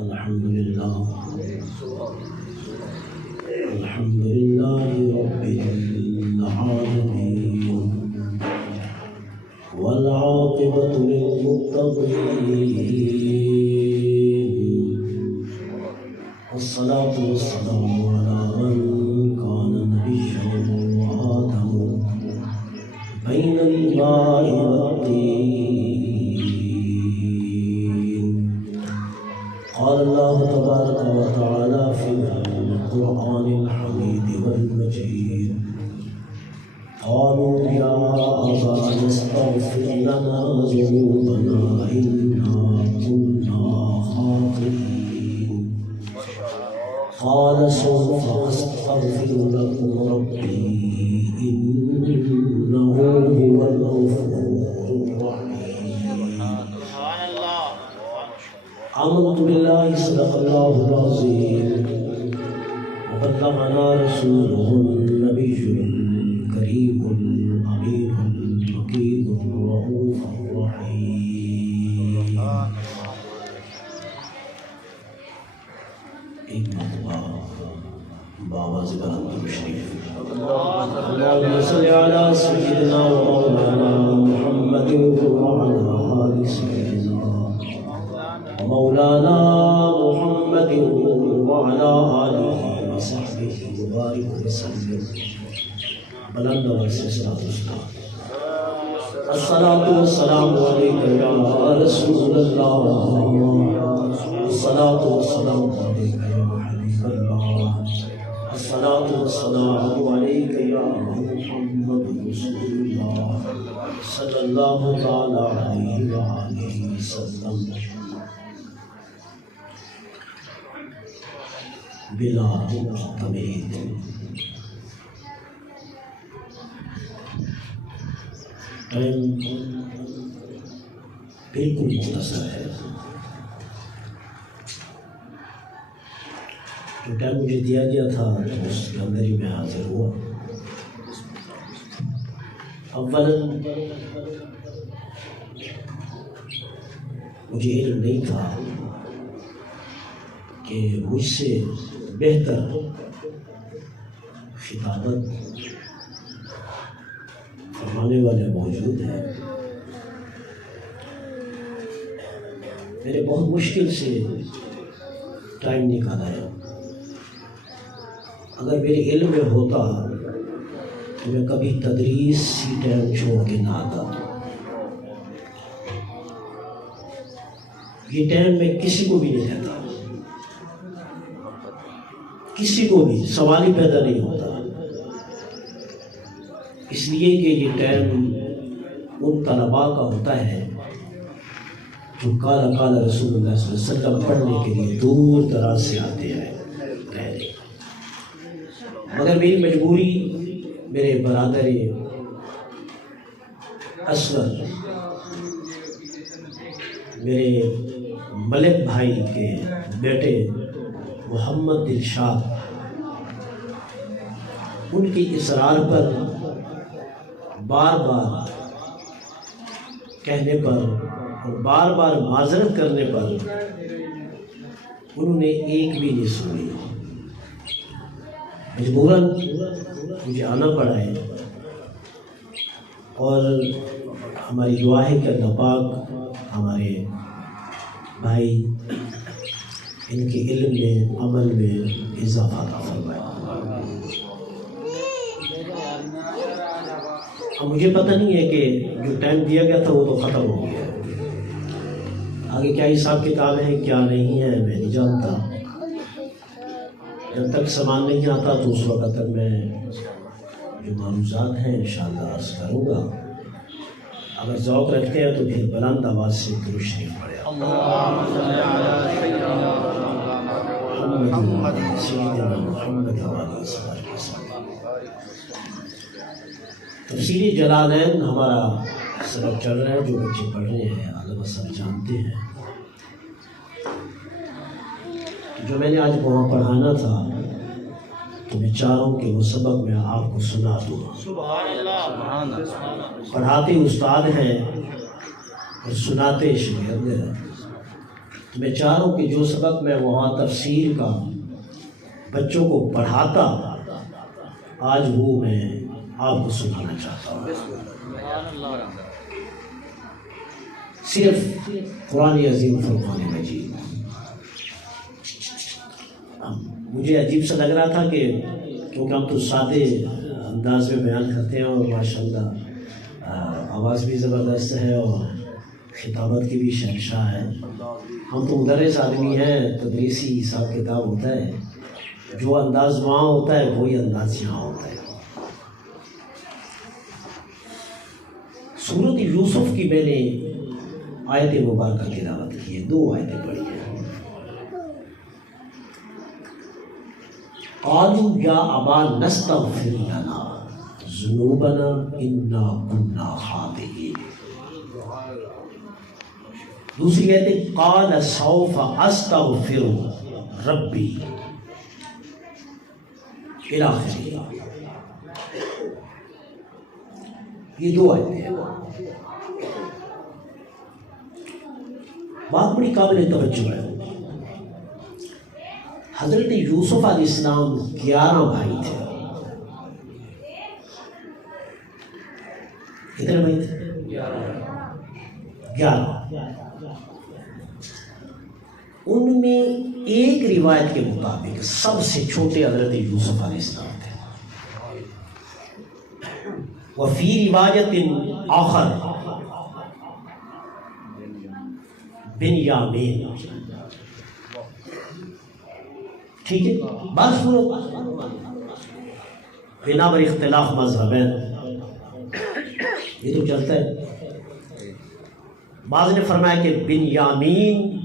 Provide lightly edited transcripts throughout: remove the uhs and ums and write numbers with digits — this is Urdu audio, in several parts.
الحمدللہ رب العالمین والعاقبۃ للمتقین والصلاة والسلام علی من کان نبیا وآدم بین الماء والطین قال اللہ تبارک و تعالی فی القرآن الحمید والمجید قالوا یا ابانا استغفر لنا ذنوبنا انا كنا خاطئین قال سوف استغفر لكم ربی انہ هو الغفور آمنت باللہ صدق اللہ العظیم وبلغنا رسوله النبی الکریم الامین المکین الرؤوف الرحیم ایک مرتبہ بآواز بلند تشریف اللہم صل علی سیدنا و مولانا محمد وعلی آل سیدنا مولانا محمد وعلى آلہ وصحبہ وبارک وسلم بلند آواز سے الصلاۃ والسلام علیک یا رسول اللہ الصلاۃ والسلام علیک یا حبیب اللہ الصلاۃ والسلام علیک یا محمد رسول اللہ صلی اللہ تعالی علیہ وآلہ وسلم بلا تمہید ٹائم بالکل مختصر ہے. جو ٹائم مجھے دیا گیا تھا اس کے اندر ہی میں حاضر ہوا. اولا مجھے علم نہیں تھا کہ مجھ سے بہتر خطابت فرمانے والے موجود ہیں. میں نے بہت مشکل سے ٹائم نکالا ہے. اگر میرے علم میں ہوتا تو میں کبھی تدریس سی ٹائم چھوڑ کے نہ آتا. یہ ٹائم میں کسی کو بھی نہیں دیتا, کسی کو بھی سوال ہی پیدا نہیں ہوتا, اس لیے کہ یہ ٹائم ان طلباء کا ہوتا ہے جو قال قال رسول اللہ صلی اللہ علیہ وسلم پڑھنے کے لیے دور دراز سے آتے ہیں پہلے. مگر میری مجبوری میرے برادر اصغر میرے ملک بھائی کے بیٹے محمد دلشاد, ان کی اصرار پر بار بار کہنے پر اور بار بار معذرت کرنے پر انہوں نے ایک بھی نہیں سنی. مجبوراً مجھے آنا پڑا ہے, اور ہماری دعا ہے کہ اللہ پاک ہمارے بھائی ان کے علم میں عمل میں اضافہ عطا فرمائے. اب مجھے پتہ نہیں ہے کہ جو ٹائم دیا گیا تھا وہ تو ختم ہو گیا. آگے کیا حساب کتاب ہے کیا نہیں ہے میں نہیں جانتا. جب تک سامان نہیں آتا تو اس وقت تک میں جو معروضات ہیں انشاءاللہ عرض کروں گا. اگر ذوق رکھتے ہیں تو پھر بلند آواز سے درود شریف پڑھیں. تفسیر جلالین ہمارا سبق چل رہا ہے, جو بچے پڑھ رہے ہیں اعلیٰ سب جانتے ہیں. جو میں نے آج وہاں پڑھانا تھا تو میں چاہ رہا ہوں کہ وہ سبق میں آپ کو سنا دوں. پڑھاتے استاد ہیں اور سناتے شاگرد. تو میں چاہ رہا ہوں کہ جو سبق میں وہاں تفسیر کا بچوں کو پڑھاتا آج وہ میں آپ کو سنانا چاہتا ہوں. صرف قرآن عظیم فرقان مجید. مجھے عجیب سا لگ رہا تھا کہ کیونکہ ہم تو سادے انداز میں بیان کرتے ہیں اور ماشاءاللہ آواز بھی زبردست ہے اور خطابت کی بھی شہنشاہ ہے. ہم تو مدرس آدمی ہیں، تدریسی حساب کتاب ہوتا ہے، جو انداز وہاں ہوتا ہے وہی انداز یہاں ہوتا ہے. سورۃ یوسف کی میں نے آیت مبارکہ تلاوت کی ہے، 2 آیتیں پڑھی ہیں. قالوا یا ابا نستغفر لنا ذنوبنا انا كنا خاطئین. دوسری آیت قال سوف استغفر ربی الی آخر. یہ 2 آیتیں ہیں. بات بڑی قابل توجہ ہے. حضرت یوسف علیہ السلام 11 بھائی تھے. کتنے بھائی تھے؟ 11. ان میں ایک روایت کے مطابق سب سے چھوٹے حضرت یوسف علیہ السلام تھے. وفی روایت آخر بنیامین. ٹھیک ہے، بات صورت بنا بر اختلاف مذہبین یہ تو چلتا ہے. بعض نے فرمایا کہ بنیامین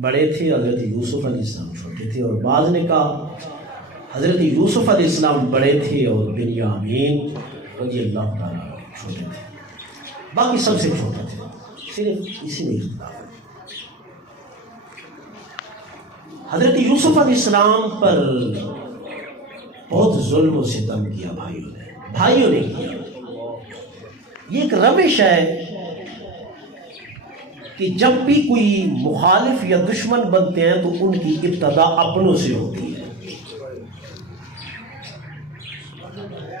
بڑے تھے، حضرت یوسف علیہ السلام چھوٹے تھے، اور بعض نے کہا حضرت یوسف علیہ السلام بڑے تھے اور بنیامین رضی اللہ تعالیٰ چھوٹے تھے. باقی سب سے چھوٹے تھے، صرف اسی میں اختلاف ہے. حضرت یوسف علیہ السلام پر بہت ظلم و ستم کیا بھائیوں نے کیا. یہ ایک روش ہے کہ جب بھی کوئی مخالف یا دشمن بنتے ہیں تو ان کی ابتدا اپنوں سے ہوتی ہے.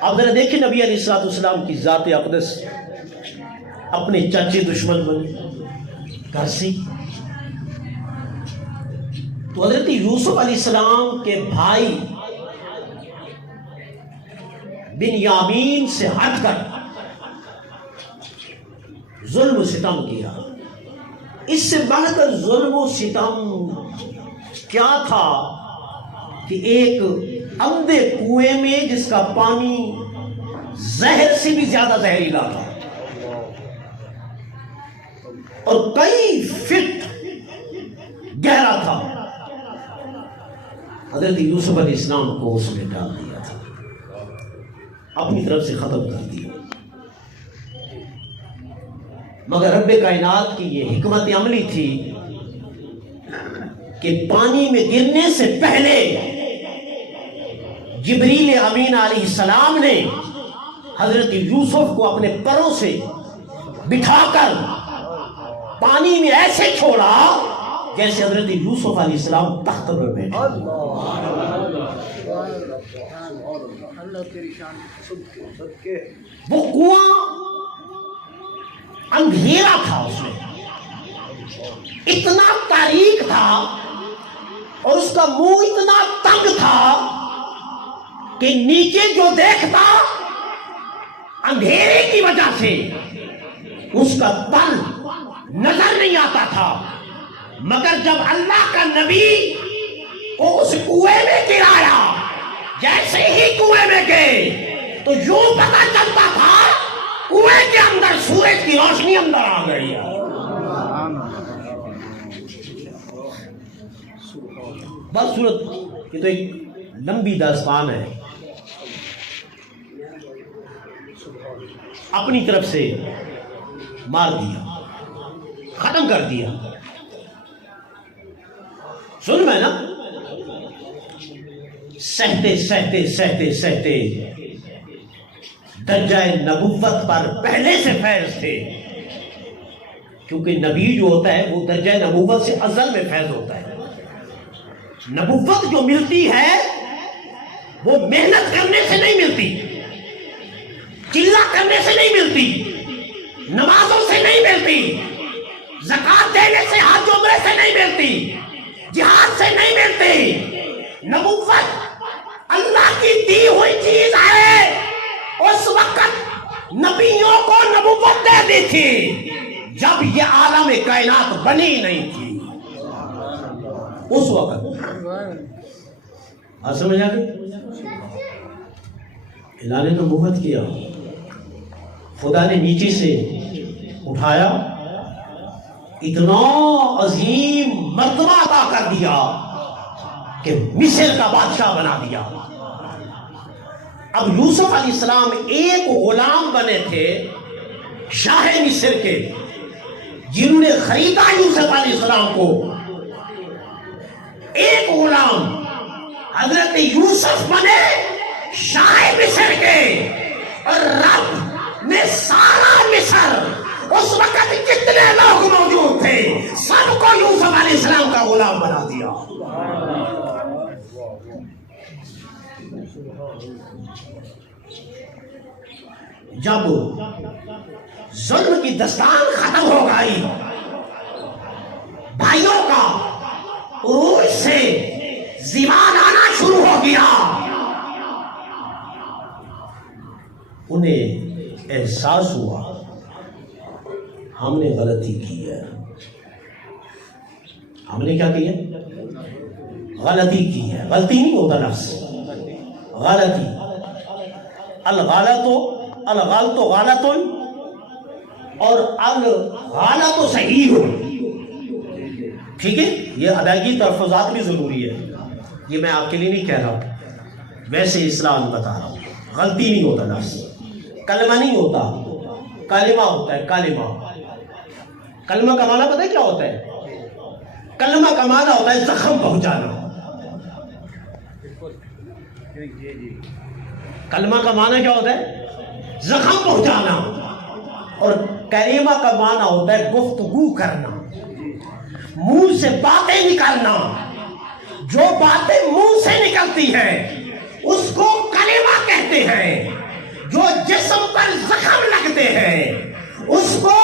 اب ذرا دیکھیں نبی علیہ الصلوۃ والسلام کی ذات اقدس اپنے چچے دشمن بنے گھر سے. تو حضرت یوسف علیہ السلام کے بھائی بنیامین سے ہٹ کر ظلم و ستم کیا. اس سے بڑھ کر ظلم و ستم کیا تھا کہ ایک اندھے کنویں میں جس کا پانی زہر سے بھی زیادہ زہریلا تھا اور کئی فٹ گہرا تھا، حضرت یوسف علیہ السلام کو اس میں ڈال دیا تھا، اپنی طرف سے ختم کر دیا. مگر رب کائنات کی یہ حکمت عملی تھی کہ پانی میں گرنے سے پہلے جبریل امین علیہ السلام نے حضرت یوسف کو اپنے پروں سے بٹھا کر پانی میں ایسے چھوڑا جیسے حضرت یوسف علیہ السلام تخت پر بیٹھے. وہ کنواں اندھیرا تھا، اس میں اتنا تاریک تھا اور اس کا منہ اتنا تنگ تھا کہ نیچے جو دیکھتا اندھیرے کی وجہ سے اس کا تن نظر نہیں آتا تھا. مگر جب اللہ کا نبی کو اس کنویں میں گرایا، جیسے ہی کنویں میں گئے تو یوں پتہ چلتا تھا کنویں کے اندر سورج کی روشنی اندر آ گئی. بس صورت یہ تو ایک لمبی داستان ہے. اپنی طرف سے مار دیا، ختم کر دیا. ظلم ہے نا. سہتے سہتے سہتے سہتے درجہ نبوت پر پہلے سے فیض تھے، کیونکہ نبی جو ہوتا ہے وہ درجہ نبوت سے ازل میں فیض ہوتا ہے۔ نبوت جو ملتی ہے وہ محنت کرنے سے نہیں ملتی، چلہ کرنے سے نہیں ملتی، نمازوں سے نہیں ملتی، زکوٰۃ دینے سے، حج عمرے سے نہیں ملتی، جہاد سے نہیں ملتی۔ نبوت اللہ کی دی ہوئی چیز ہے۔ اس وقت نبیوں کو نبوت دے دی تھی جب یہ عالم کائنات بنی نہیں تھی، اس وقت۔ آپ سمجھ آگے؟ اللہ نے نبوت کیا، خدا نے نیچے سے اٹھایا، اتنا عظیم مرتبہ عطا کر دیا کہ مصر کا بادشاہ بنا دیا۔ اب یوسف علیہ السلام ایک غلام بنے تھے شاہ مصر کے، جنہوں نے خریدا یوسف علیہ السلام کو۔ ایک غلام حضرت یوسف بنے شاہ مصر کے، اور رب نے سارا مصر، اس وقت جتنے لوگ موجود تھے، سب کو یوسف علیہ السلام کا غلام بنا دیا۔ جب ظلم کی دستان ختم ہو گئی، بھائیوں کا عروج سے زیبان آنا شروع ہو گیا، انہیں احساس ہوا ہم نے غلطی کی ہے۔ ہم نے کیا کی ہے؟ غلطی کی ہے۔ غلطی نہیں ہوتا لفظ، غلطی۔ الغلط غلط اور الغلط صحیح ہو، ٹھیک ہے؟ یہ ادائیگی تلفظات بھی ضروری ہے، یہ میں آپ کے لیے نہیں کہہ رہا ہوں، ویسے اصلاح بتا رہا ہوں۔ غلطی نہیں ہوتا لفظ، کلمہ نہیں ہوتا، کلمہ ہوتا ہے۔ کلمہ، کلمہ کا معنی پتہ ہے کیا ہوتا ہے؟ کلمہ کا معنی ہوتا ہے زخم پہنچانا۔ کلمہ کا معنی کیا ہوتا ہے؟ زخم پہنچانا۔ اور کلمہ کا معنی ہوتا ہے گفتگو کرنا، منہ سے باتیں نکالنا۔ جو باتیں منہ سے نکلتی ہیں اس کو کلمہ کہتے ہیں، جو جسم پر زخم لگتے ہیں اس کو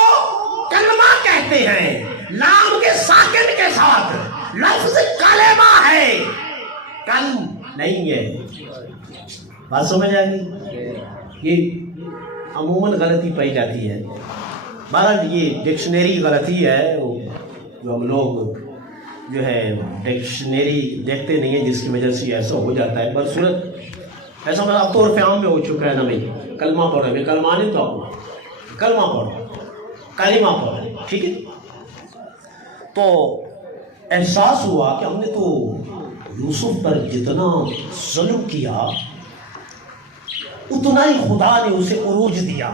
کلمہ کہتے ہیں۔ لام کے ساکن کے ساتھ لفظ کلمہ ہے، کلم نہیں ہے۔ بات سمجھ آ گئی؟ یہ عموماً غلطی پائی جاتی ہے۔ بہرحال یہ ڈکشنری غلطی ہے، جو ہم لوگ جو ہے ڈکشنری دیکھتے نہیں ہیں، جس کی وجہ سے ایسا ہو جاتا ہے۔ برصورت ایسا اب تو عرف عام میں ہو چکا ہے نا بھائی، کلمہ پڑھو، میں کلمہ نہیں تو آپ کلمہ پڑھو، کلمہ پڑھو، ٹھیک ہے؟ تو احساس ہوا کہ ہم نے تو یوسف پر جتنا ظلم کیا اتنا ہی خدا نے اسے عروج دیا۔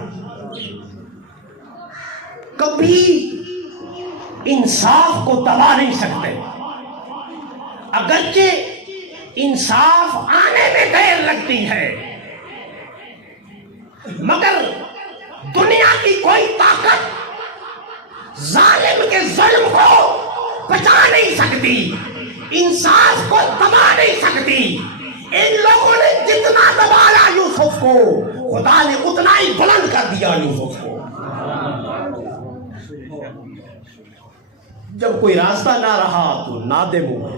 کبھی انصاف کو دبا نہیں سکتے، اگرچہ انصاف آنے میں دیر لگتی ہے، مگر دنیا کی کوئی طاقت ظالم کے ظلم کو بچا نہیں سکتی، انصاف کو دبا نہیں سکتی۔ ان لوگوں نے جتنا دبایا یوسف کو، خدا نے اتنا ہی بلند کر دیا یوسف کو۔ جب کوئی راستہ نہ رہا تو نادم ہوئے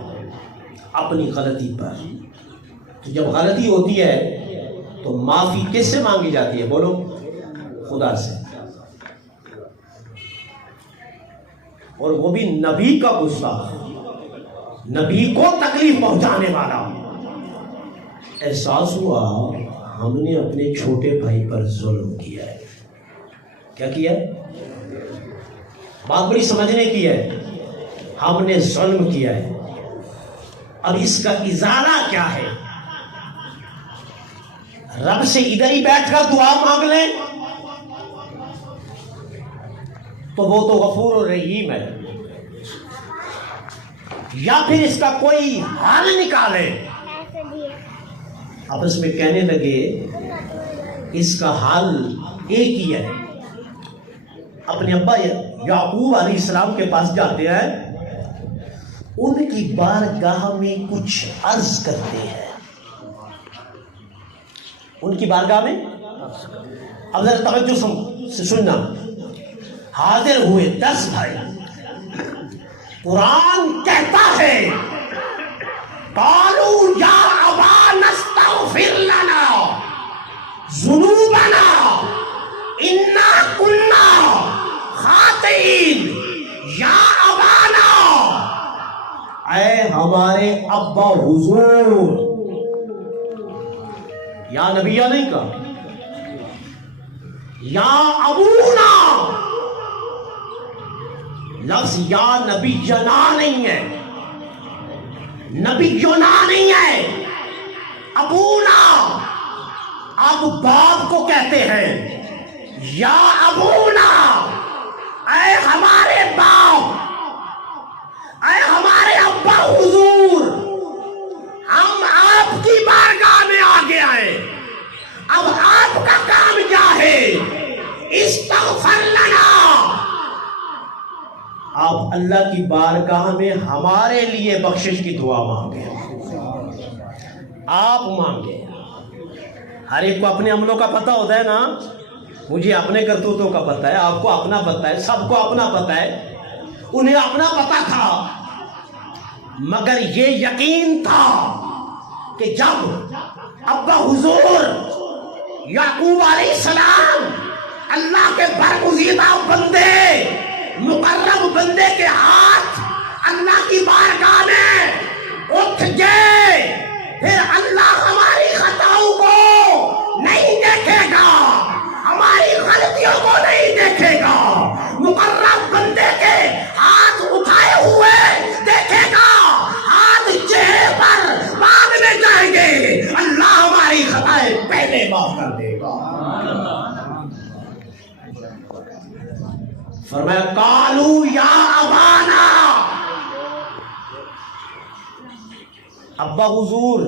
اپنی غلطی پر۔ تو جب غلطی ہوتی ہے تو معافی کس سے مانگی جاتی ہے؟ بولو، خدا سے، اور وہ بھی نبی کا گستاخ، نبی کو تکلیف پہنچانے والا۔ احساس ہوا ہم نے اپنے چھوٹے بھائی پر ظلم کیا ہے۔ کیا کیا ہے؟ بات بڑی سمجھنے کی ہے۔ ہم نے ظلم کیا ہے، اب اس کا ازالہ کیا ہے؟ رب سے ادھر ہی بیٹھ کر دعا مانگ لیں تو وہ تو غفور و رحیم ہے، یا پھر اس کا کوئی حل نکالے آپس میں کہنے لگے اس کا حال ایک ہی ہے. اپنے ابا یعقوب علیہ السلام کے پاس جاتے ہیں, ان کی بارگاہ میں کچھ عرض کرتے ہیں. ان کی بارگاہ میں اب ذرا توجہ سے سننا. حاضر ہوئے 10 بھائی. قرآن کہتا ہے قالوا یا ابانا استغفر لنا ذنوبنا انا كنا خاطئین. یا ابانا, اے ہمارے ابا حضور. یا نبی یا نہیں کہا, یا ابونا. لفظ یا نبی جنا نہیں ہے, نبی جنا نہیں ہے. ابونا اب باپ کو کہتے ہیں. یا ابونا, اے ہمارے باپ, اے ہمارے ابا حضور, ہم آپ کی بارگاہ میں آ گئے ہیں. اب آپ کا کام کیا ہے؟ استغفر لنا. آپ اللہ کی بارگاہ میں ہمارے لیے بخشش کی دعا مانگے. آپ مانگے. ہر ایک کو اپنے عملوں کا پتہ ہوتا ہے نا. مجھے اپنے کرتوتوں کا پتہ ہے, آپ کو اپنا پتہ ہے, سب کو اپنا پتہ ہے. انہیں اپنا پتہ تھا, مگر یہ یقین تھا کہ جب ابا حضور یعقوب علیہ السلام اللہ کے برگزیدہ بندے, مقرب بندے کے ہاتھ اللہ کی بارگاہ میں اٹھ گئے, پھر اللہ ہماری خطاؤں کو نہیں دیکھے گا, ہماری غلطیوں کو نہیں دیکھے گا. مقرب بندے کے ہاتھ اٹھائے ہوئے دیکھے گا, ہاتھ چہرے پر بعد میں جائیں گے. اللہ ہماری خطائیں پہلے معاف کر دے گا. فرمایا قالوا یا ابانا, ابا حضور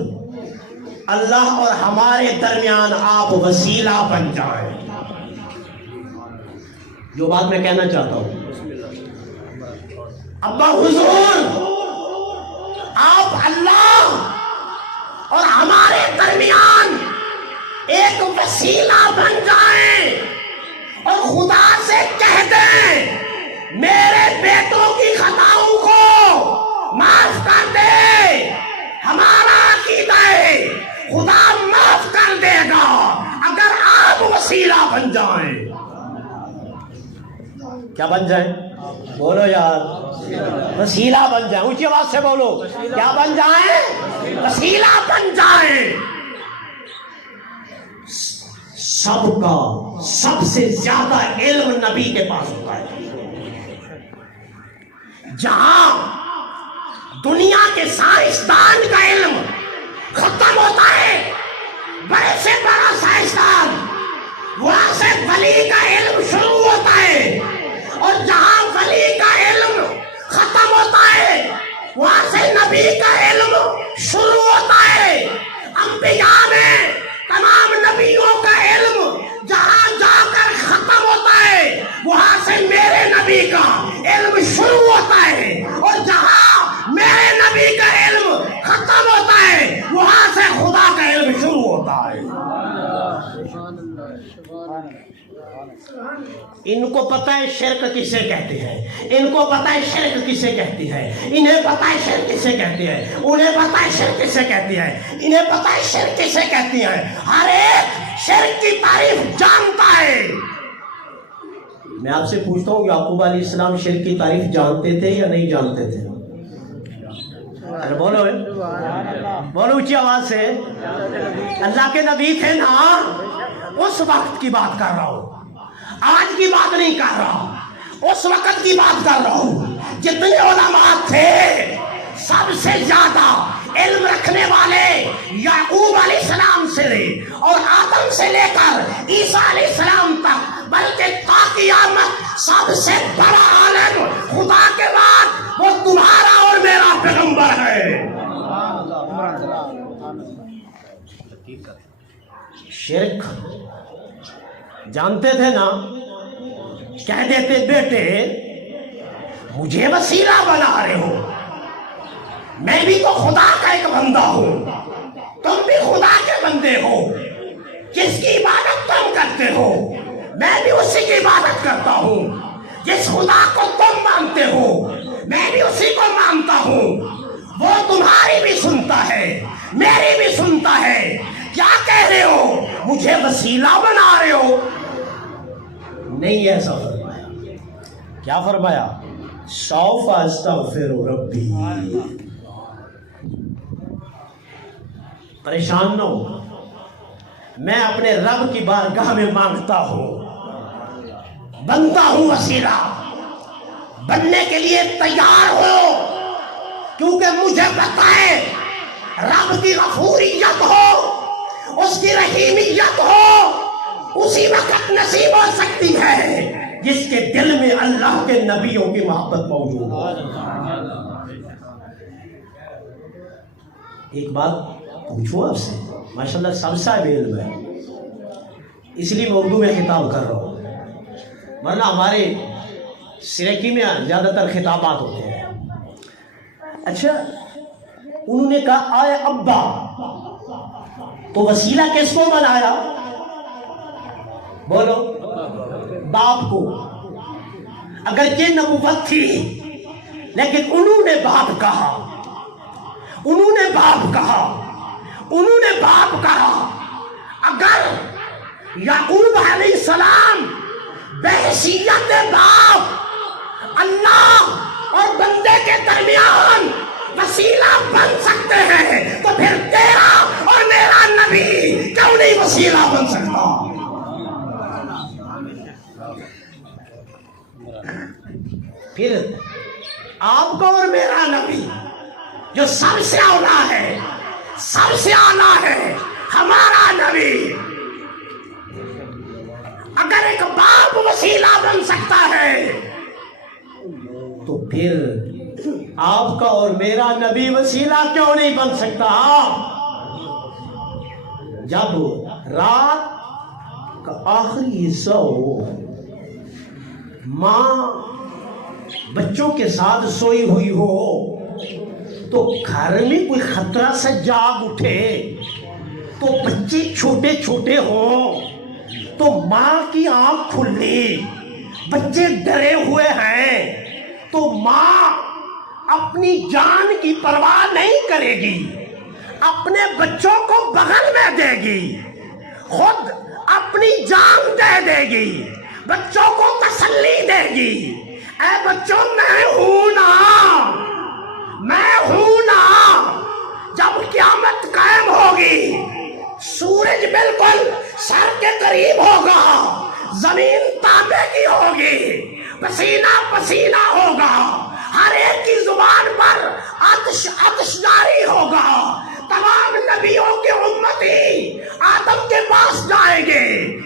اللہ اور ہمارے درمیان آپ وسیلہ بن جائیں. جو بات میں کہنا چاہتا ہوں, ابا حضور آپ اللہ اور ہمارے درمیان ایک وسیلہ بن جائیں اور خدا سے کہہ دیں میرے بیٹوں کی خطاؤں کو معاف کر دے. ہمارا عقیدہ ہے خدا معاف کر دے گا اگر آپ وسیلہ بن جائیں. کیا بن جائیں؟ بولو یار, وسیلہ بن جائیں. اونچی آواز سے بولو, کیا بن جائیں؟ وسیلہ بن جائیں. سب کا سب سے زیادہ علم نبی کے پاس ہوتا ہے. جہاں دنیا کے سائنسدان کا علم ختم ہوتا ہے, بڑے سے بڑا سائنسدان, وہاں سے ولی کا علم شروع ہوتا ہے. اور جہاں ولی کا علم ختم ہوتا ہے وہاں سے نبی کا علم شروع ہوتا ہے. انبیاء میں تمام نبیوں کا علم جہاں جا کر ختم ہوتا ہے وہاں سے میرے نبی کا علم شروع ہوتا ہے, اور جہاں میرے نبی کا علم ختم ہوتا ہے وہاں سے خدا کا علم شروع ہوتا ہے. ان کو پتہ ہے شرک کسے کہتے ہیں, ان کو پتہ ہے شرک کسے کہتی ہے, انہیں پتہ ہے شرک کسے کہتی ہے, انہیں پتہ ہے شرک کسے کہتی ہے, انہیں پتہ ہے شرک کسے کہتی ہے. ہر ایک شرک کی تعریف جانتا ہے. میں آپ سے پوچھتا ہوں یعقوب علیہ السلام شرک کی تعریف جانتے تھے یا نہیں جانتے تھے؟ بولو بولو اونچی آواز سے. اللہ کے نبی تھے نا, اس وقت کی بات کر رہا ہوں, آج کی بات نہیں کر رہا, اس وقت کی بات کر رہا ہوں. جتنے علماء تھے سب سے زیادہ علم رکھنے والے یعقوب علیہ السلام سے لے اور آدم سے لے کر عیسیٰ علیہ السلام تک, بلکہ تا قیامت سب سے بڑا عالم خدا کے بعد وہ تمہارا اور میرا پیغمبر ہے. شرک جانتے تھے نا، کہہ دیتے بیٹے مجھے وسیلہ بنا رہے ہو، میں بھی تو خدا کا ایک بندہ ہوں، تم بھی خدا کے بندے ہو، جس کی عبادت تم کرتے ہو میں بھی اسی کی عبادت کرتا ہوں، جس خدا کو تم مانتے ہو میں بھی اسی کو مانتا ہوں، وہ تمہاری بھی سنتا ہے میری بھی سنتا ہے، کیا کہہ رہے ہو مجھے وسیلہ بنا رہے ہو؟ نہیں ایسا فرمایا، کیا فرمایا؟ سوف استغفر ربی، پریشان نہ ہو، میں اپنے رب کی بارگاہ میں مانگتا ہوں، بنتا ہوں وسیلہ، بننے کے لیے تیار ہو، کیونکہ مجھے پتہ ہے رب کی غفوریت ہو، اس کی رحیمیت ہو اسی وقت نصیب ہو سکتی ہے جس کے دل میں اللہ کے نبیوں کی محبت موجود ہو۔ ایک بات پوچھوں آپ سے، ماشاءاللہ سب صاحب علم ہے، اس لیے میں اردو میں خطاب کر رہا ہوں، ورنہ ہمارے سریکی میں زیادہ تر خطابات ہوتے ہیں۔ اچھا انہوں نے کہا آئے ابا، تو وسیلہ کس کو بنایا؟ بولو، باپ کو، اگر یہ نبوت تھی لیکن انہوں نے باپ کہا، انہوں نے باپ کہا، انہوں نے باپ کہا۔ اگر یعقوب علیہ السلام بحیثیت باپ اللہ اور بندے کے درمیان وسیلہ بن سکتے ہیں تو پھر تیرا اور میرا نبی کیوں نہیں وسیلہ بن سکتا؟ پھر آپ کا اور میرا نبی جو سب سے اعلیٰ ہے، سب سے اعلیٰ ہے، ہمارا نبی، اگر ایک باپ وسیلہ بن سکتا ہے تو پھر آپ کا اور میرا نبی وسیلہ کیوں نہیں بن سکتا؟ جب رات کا آخری حصہ ہو، ماں بچوں کے ساتھ سوئی ہوئی ہو، تو گھر میں کوئی خطرہ سے جاگ اٹھے، تو بچے چھوٹے چھوٹے ہوں، تو ماں کی آنکھ کھلی، بچے ڈرے ہوئے ہیں، تو ماں اپنی جان کی پرواہ نہیں کرے گی، اپنے بچوں کو بغل میں دے گی، خود اپنی جان دے دے گی، بچوں کو تسلی دے گی، اے بچوں میں ہوں نا، میں ہوں نا۔ جب قیامت قائم ہوگی، سورج بالکل سر کے قریب ہوگا، زمین تانبے کی ہوگی، پسینہ پسینہ ہوگا، ہر ایک کی زبان پر عطش جاری ہوگا، تمام نبیوں کے امتی آدم کے پاس جائیں گے،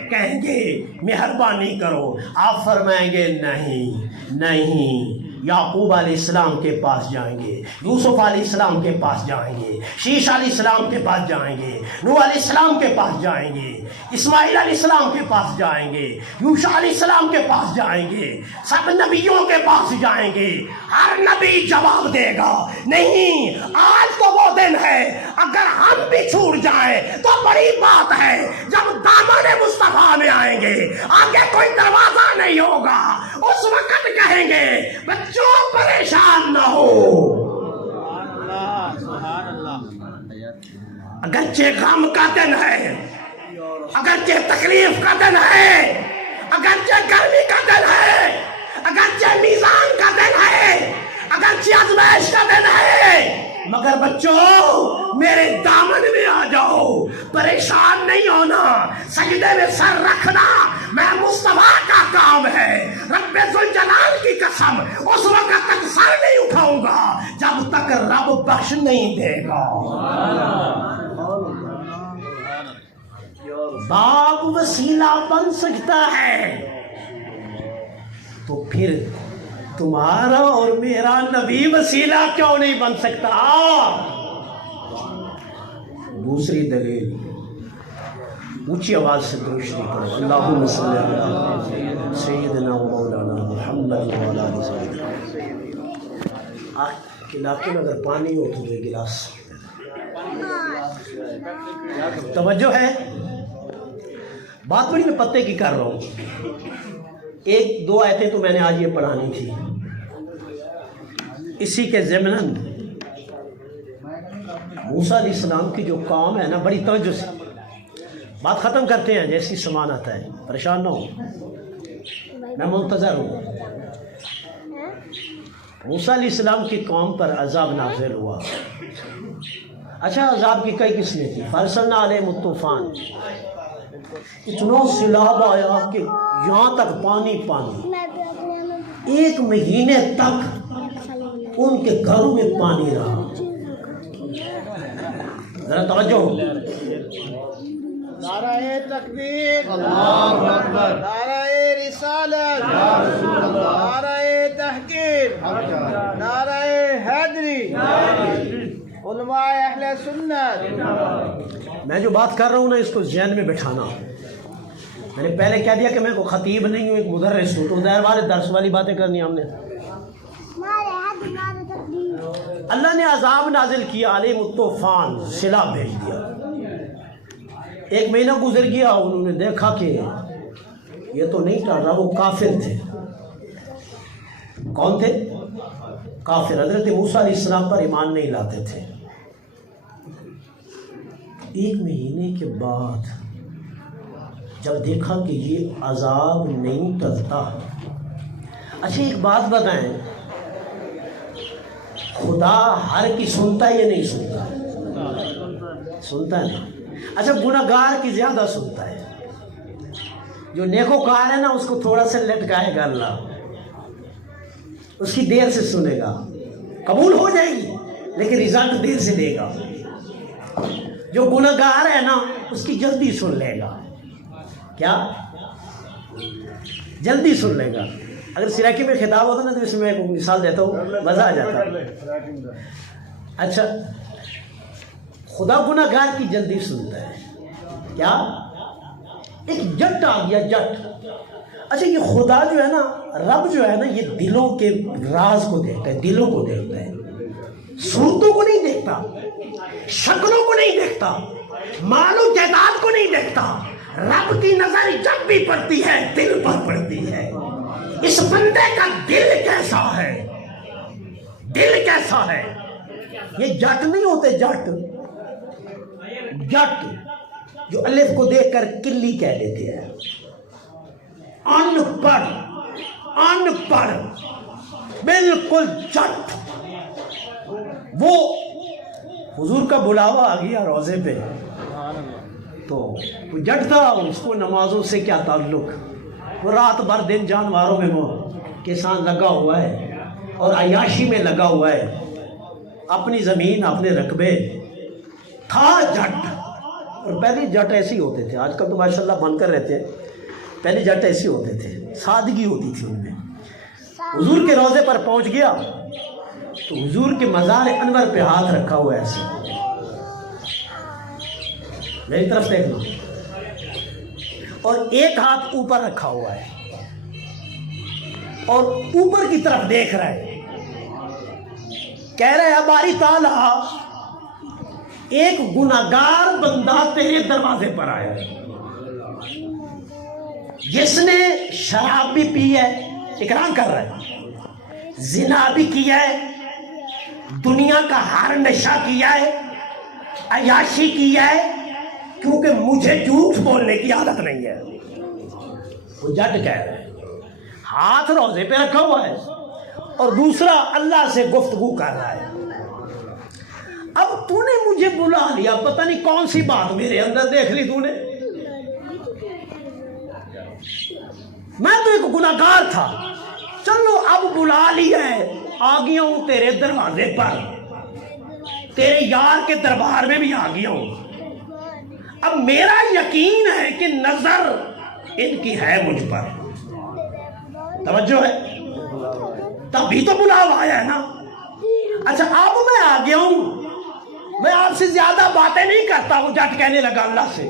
کہیں گے مہربانی کرو، آپ فرمائیں گے نہیں نہیں، یعقوب علیہ السلام کے پاس جائیں گے، یوسف علیہ السلام کے پاس جائیں گے، شیش علیہ السلام کے پاس جائیں گے، نوح علیہ السلام کے پاس جائیں گے، اسماعیل علیہ السلام کے پاس جائیں گے، یوشع علیہ السلام کے پاس جائیں گے، سب نبیوں کے پاس جائیں گے، ہر نبی جواب دے گا نہیں، آج تو وہ دن ہے اگر ہم بھی چھوٹ جائیں تو بڑی بات ہے، جب دامن مصطفیٰ میں آئیں گے آگے کوئی دروازہ نہیں ہوگا، اس وقت کہیں گے بچوں پریشان نہ ہو، اگرچہ غم کا دن ہے، اگرچہ تکلیف کا دن ہے، اگرچہ گرمی کا دن ہے، اگرچہ میزان کا دن ہے، اگرچہ آزمائش کا دن ہے، مگر بچوں میرے دامن میں آ جاؤ، پریشان نہیں ہونا، سجدے میں سر رکھنا میں مصطفیٰ کا کام ہے، رب ذوالجلال کی قسم اس وقت تک سر نہیں اٹھاؤں گا جب تک رب بخش نہیں دے گا۔ باپ وسیلہ بن سکتا ہے تو پھر تمہارا اور میرا نبی وسیلہ کیوں نہیں بن سکتا؟ دوسری دلیل اونچی آواز سے درود شریف پڑھو. اللہم صلی علی سیدنا و مولانا محمد و علی آلہ سیدنا. علاقے میں اگر پانی ہو تو ایک گلاس. توجہ ہے, بات بڑی میں پتے کی کر رہا ہوں. ایک دو آیتیں تو میں نے آج یہ پڑھانی تھی. اسی کے ضمن موسیٰ علیہ السلام کی جو قوم ہے نا, بڑی توجہ سے بات ختم کرتے ہیں جیسی سامان آتا ہے, پریشان نہ ہو, میں منتظر ہوں. موسیٰ علیہ السلام کی قوم پر عذاب نازل ہوا. اچھا, عذاب کی کئی قسمیں تھی. فارسلنا علیہم الطوفان, اتنا سیلاب آیا کہ یہاں تک پانی پانی, 1 مہینے تک ان کے گھروں میں پانی رہا. ذرا توجہ. نعرہ تکبیر, اللہ اکبر, نعرہ رسالت, نعرہ تحقیق, نعرہ حیدری, علماء اہل سنت. میں جو بات کر رہا ہوں نا, اس کو ذہن میں بٹھانا. میں نے پہلے کہہ دیا کہ میں کوئی خطیب نہیں ہوں, ایک مدرس ہوں, تو ظاہر والے درس والی باتیں کرنی ہم نے. اللہ نے عذاب نازل کیا, علیہم الطوفان, سیلاب بھیج دیا. 1 مہینہ گزر گیا, انہوں نے دیکھا کہ یہ تو نہیں ٹل رہا. وہ کافر تھے. کون تھے؟ کافر. حضرت موسیٰ علیہ السلام پر ایمان نہیں لاتے تھے. 1 مہینے کے بعد جب دیکھا کہ یہ عذاب نہیں ٹلتا. اچھا ایک بات بتائیں, خدا ہر کی سنتا ہے یا نہیں سنتا؟ سنتا ہے نا. اچھا, گناہگار کی زیادہ سنتا ہے. جو نیکوکار ہے نا, اس کو تھوڑا سا لٹکائے گا اللہ, اس کی دیر سے سنے گا, قبول ہو جائے گی لیکن رزلٹ دیر سے دے گا. جو گناہگار ہے نا, اس کی جلدی سن لے گا. کیا جلدی سن لے گا؟ اگر سراکی میں خطاب ہوتا نا تو اس میں ایک مثال دیتا ہوں, مزہ آ جاتا. اچھا, خدا گناہگار کی جلدی سنتا ہے. کیا ایک جٹ آ گیا, جٹ. اچھا یہ خدا جو ہے نا, رب جو ہے نا, یہ دلوں کے راز کو دیکھتا ہے, دلوں کو دیکھتا ہے, صورتوں کو نہیں دیکھتا, شکلوں کو نہیں دیکھتا, مال و جائیداد کو نہیں دیکھتا. رب کی نظر جب بھی پڑتی ہے دل پر پڑتی ہے. اس بندے کا دل کیسا ہے, دل کیسا ہے. یہ جٹ نہیں ہوتے, جٹ جٹ جو الف کو دیکھ کر کلی کہہ دیتے ہیں. ان پڑھ, ان پڑھ, بالکل جٹ. وہ حضور کا بلاوا آ گیا روزے پہ, تو وہ جٹ تھا, اس کو نمازوں سے کیا تعلق. وہ رات بھر دن جانوروں میں وہ کسان لگا ہوا ہے اور عیاشی میں لگا ہوا ہے, اپنی زمین, اپنے رقبے. تھا جٹ. اور پہلے جٹ ایسے ہی ہوتے تھے, آج کل تو ماشاءاللہ بن کر رہتے ہیں, پہلے جٹ ایسے ہوتے تھے, سادگی ہوتی تھی ان میں. حضور کے روزے پر پہنچ گیا تو حضور کے مزار انور پہ ہاتھ رکھا ہوا ہے ایسے, میری طرف دیکھنا, اور ایک ہاتھ اوپر رکھا ہوا ہے اور اوپر کی طرف دیکھ رہا ہے. کہہ رہا ہے باری تعالیٰ, ایک گناہگار بندہ تیرے دروازے پر آیا ہے, جس نے شراب بھی پی ہے, اقرار کر رہا ہے, زنا بھی کیا ہے, دنیا کا ہر نشہ کیا ہے, عیاشی کیا ہے, کیونکہ مجھے جھوٹ بولنے کی عادت نہیں ہے. وہ جٹ کہہ رہا ہے, ہاتھ روزے پہ رکھا ہوا ہے اور دوسرا اللہ سے گفتگو کر رہا ہے. اب تو نے مجھے بلا لیا, پتہ نہیں کون سی بات میرے اندر دیکھ لی تو نے. میں تو ایک گناہگار تھا, چلو اب بلا لیا ہے, آ گیا ہوں تیرے دروازے پر, تیرے یار کے دربار میں بھی آ گیا ہوں. اب میرا یقین ہے کہ نظر ان کی ہے مجھ پر. توجہ ہے, تبھی تو بلاوا آیا ہے نا. اچھا اب میں آ گیا ہوں, میں آپ سے زیادہ باتیں نہیں کرتا ہوں، جٹ کہنے لگا اللہ سے،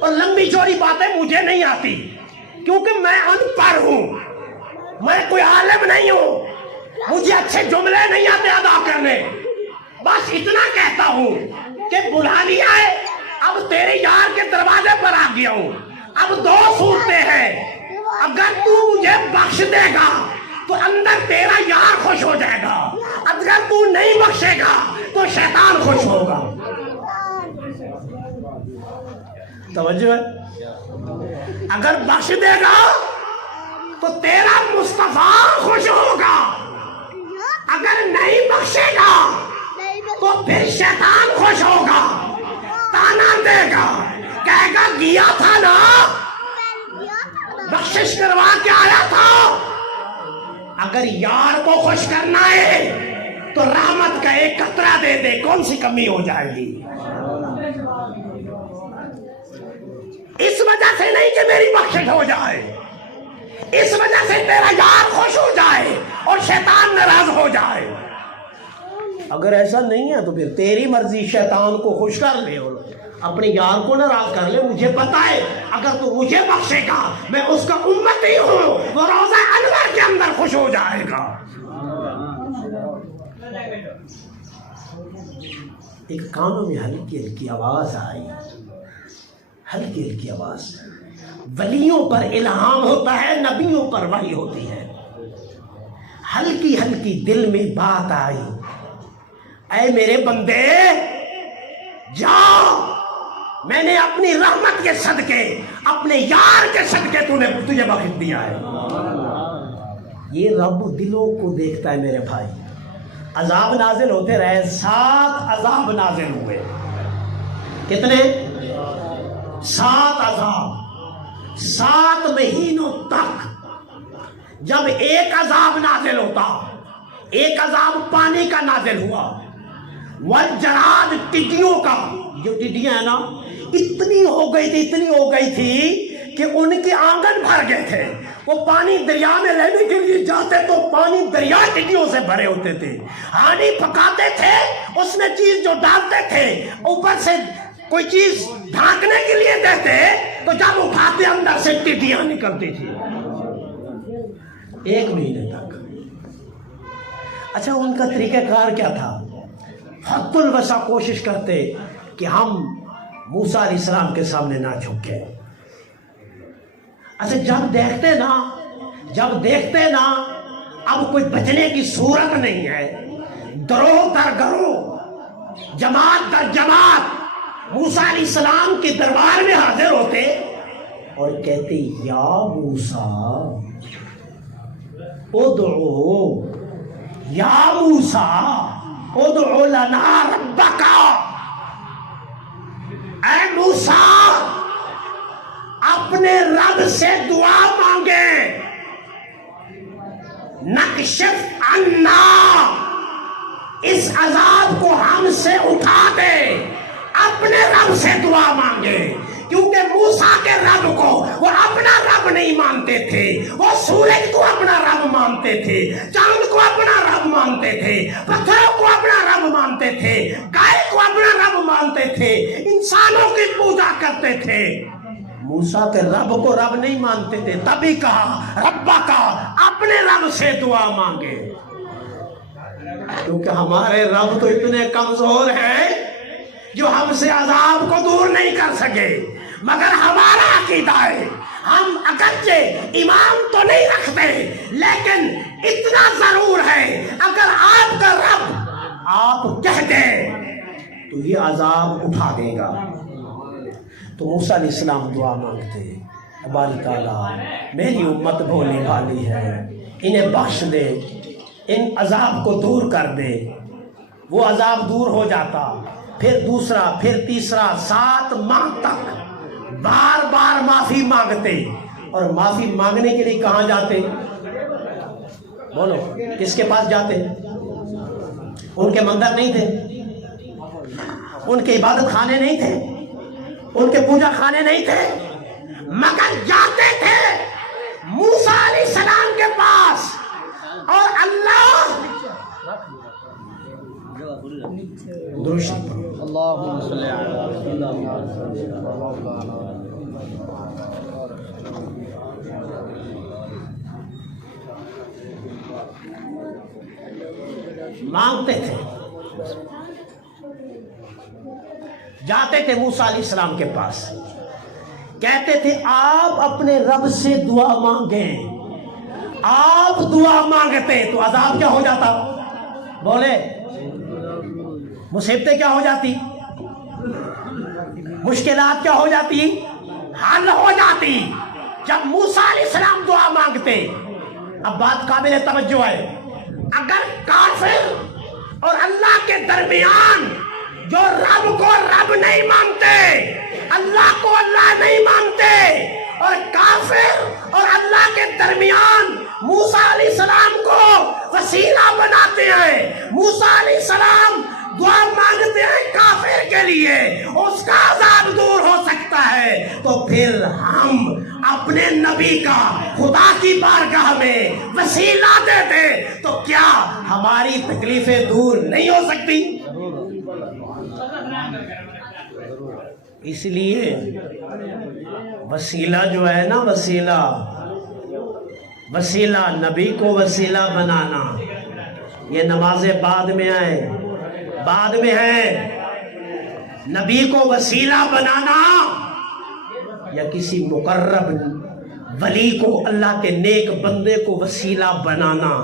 اور لمبی چوڑی باتیں مجھے نہیں آتی کیونکہ میں ان پڑھ ہوں، میں کوئی عالم نہیں ہوں، مجھے اچھے جملے نہیں آتے ادا کرنے، بس اتنا کہتا ہوں کہ بلا لیا ہے، اب تیرے یار کے دروازے پر آ گیا ہوں، اب دو صورتیں ہیں، اگر تو مجھے بخش دے گا تو اندر تیرا یار خوش ہو جائے گا، اگر تو نہیں بخشے گا تو شیطان خوش ہوگا۔ توجہ ہے؟ اگر بخش دے گا تو تیرا مصطفیٰ خوش ہوگا، اگر نہیں بخشے گا تو پھر شیطان خوش ہوگا، تانا دے گا، کہے گا گیا تھا نا، بخشش کروا کے آیا تھا۔ اگر یار کو خوش کرنا ہے تو رحمت کا ایک قطرہ دے دے، کون سی کمی ہو جائے گی؟ اس وجہ سے نہیں کہ میری بخشش ہو جائے، اس وجہ سے تیرا یار خوش ہو جائے اور شیطان ناراض ہو جائے۔ اگر ایسا نہیں ہے تو پھر تیری مرضی، شیطان کو خوش کر لے اور اپنے یار کو ناراض کر لے، مجھے پتا ہے اگر تو مجھے بخشے گا میں اس کا امتی ہوں، وہ روضہ انور کے اندر خوش ہو جائے گا۔ ایک کانوں میں ہلکی ہلکی آواز آئی، ہلکی ہلکی آواز۔ ولیوں پر الہام ہوتا ہے، نبیوں پر وحی ہوتی ہے۔ ہلکی ہلکی دل میں بات آئی، اے میرے بندے جاؤ، میں نے اپنی رحمت کے صدقے، اپنے یار کے صدقے تجھے بخش دیا ہے۔ یہ رب دلوں کو دیکھتا ہے میرے بھائی۔ عذاب نازل ہوتے رہے، 7 عذاب نازل ہوئے۔ کتنے؟ 7 عذاب، 7 مہینوں تک۔ جب ایک عذاب نازل ہوتا، ایک عذاب پانی کا نازل ہوا، والجراد ٹڈیوں کا، جو ٹڈیاں ہیں نا اتنی ہو گئی تھی کہ ان کے آنگن بھر گئے تھے، وہ پانی دریا میں لینے کے لیے جاتے تو پانی دریا ٹڈیوں سے بھرے ہوتے تھے، ہانی پکاتے تھے، اس میں چیز جو ڈالتے تھے اوپر سے کوئی چیز ڈھانکنے کے لیے دیتے تو جب اٹھاتے اندر سے ٹڈیاں نکلتی تھی 1 مہینے تک۔ اچھا ان کا طریقہ کار کیا تھا؟ حد الوسع کوشش کرتے کہ ہم موسیٰ علیہ السلام کے سامنے نہ جھکے۔ اچھا جب دیکھتے نا اب کوئی بچنے کی صورت نہیں ہے، گروہ در گروہ، جماعت در جماعت موسیٰ علیہ السلام کے دربار میں حاضر ہوتے اور کہتے یا موسیٰ ادعو، یا موسیٰ ادعو لنا ربک، اے موسیٰ اپنے رب سے دعا مانگے، نکشف عنا، اس عذاب کو ہم سے اٹھا دے، اپنے رب سے دعا مانگے، کیونکہ موسیٰ کے رب کو وہ اپنا رب نہیں مانتے تھے، وہ سورج کو اپنا رب مانتے تھے، چاند کو اپنا رب مانتے تھے، پتھروں کو اپنا رب مانتے تھے، گائے کو اپنا رب مانتے تھے، انسانوں کی پوجا کرتے تھے، موسیٰ کے رب کو رب نہیں مانتے تھے۔ تبھی کہا ربا کا، اپنے رب سے دعا مانگے، کیونکہ ہمارے رب تو اتنے کمزور ہیں جو ہم سے عذاب کو دور نہیں کر سکے، مگر ہمارا عقیدہ ہے، ہم اگرچہ ایمان تو نہیں رکھتے لیکن اتنا ضرور ہے اگر آپ کا رب آپ کہہ دیں تو یہ عذاب اٹھا دے گا۔ تو موسیٰ علیہ السلام دعا مانگتے، باری تعالیٰ میری امت بھولنے والی ہے، انہیں بخش دے، ان عذاب کو دور کر دے۔ وہ عذاب دور ہو جاتا، پھر دوسرا، پھر تیسرا، 7 ماہ تک بار بار معافی مانگتے، اور معافی مانگنے کے لیے کہاں جاتے؟ بولو کس کے پاس جاتے؟ ان کے مندر نہیں تھے، ان کے عبادت خانے نہیں تھے، ان کے پوجا خانے نہیں تھے، مگر جاتے تھے موسیٰ علیہ السلام کے پاس، اور اللہ درست پڑھو. اللهم صل على سيدنا مانگتے تھے، جاتے تھے موسیٰ علیہ السلام کے پاس، کہتے تھے آپ اپنے رب سے دعا مانگیں. آپ دعا مانگتے تو عذاب کیا ہو جاتا؟ بولے، مصیبتیں کیا ہو جاتی؟ مشکلات کیا ہو جاتی؟ حل ہو جاتی. جب موسیٰ علیہ السلام دعا مانگتے. اب بات قابل توجہ ہے، اگر کافر اور اللہ کے درمیان جو رب کو رب نہیں مانتے، اللہ کو اللہ نہیں مانتے، اور کافر اور اللہ کے درمیان موسیٰ علیہ السلام کو وسیلہ بناتے ہیں، موسیٰ علیہ السلام دعا مانگتے ہیں کافر کے لیے، اس کا عذاب دور ہو سکتا ہے، تو پھر ہم اپنے نبی کا خدا کی بارگاہ میں وسیلہ دیتے تو کیا ہماری تکلیفیں دور نہیں ہو سکتی؟ اس لیے وسیلہ جو ہے نا، وسیلہ نبی کو وسیلہ بنانا، یہ نمازیں بعد میں ہے. نبی کو وسیلہ بنانا یا کسی مقرب ولی کو، اللہ کے نیک بندے کو وسیلہ بنانا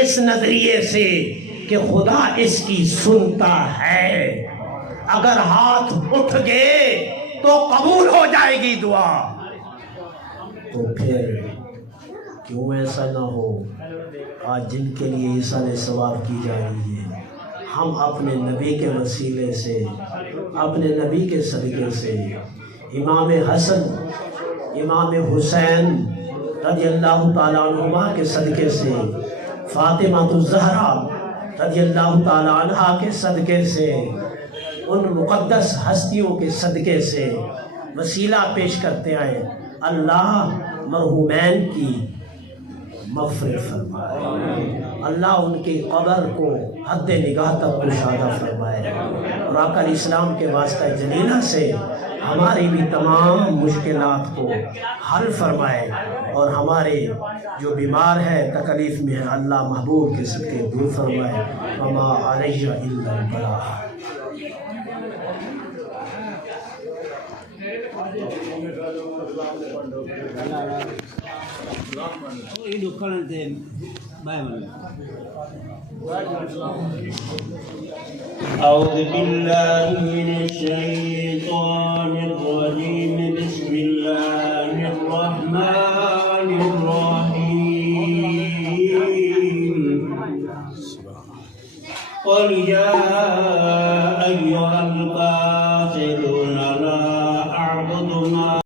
اس نظریے سے کہ خدا اس کی سنتا ہے، اگر ہاتھ اٹھ گئے تو قبول ہو جائے گی دعا. تو پھر کیوں ایسا نہ ہو، آج جن کے لیے ایصال ثواب کی جا رہی ہے، ہم اپنے نبی کے وسیلے سے، اپنے نبی کے صدقے سے، امام حسن امام حسین رضی اللہ تعالیٰ عنہما کے صدقے سے، فاطمہ الزہرا رضی اللہ تعالیٰ عنہا کے صدقے سے، ان مقدس ہستیوں کے صدقے سے وسیلہ پیش کرتے آئے. اللہ مرحومین کی مغفرت فرمائے، اللہ ان کی قبر کو حد نگاہ تک کشادہ فرمائے، اور آقا علیہ السلام کے واسطہ جلیلہ سے ہماری بھی تمام مشکلات کو حل فرمائے، اور ہمارے جو بیمار ہے تکلیف میں ہے اللہ محبوب کے صدقے دور فرمائے. وما علیہ الا البلاغ. أعوذ بالله من الشيطان الرجيم. بسم الله الرحمن الرحيم. قل جاء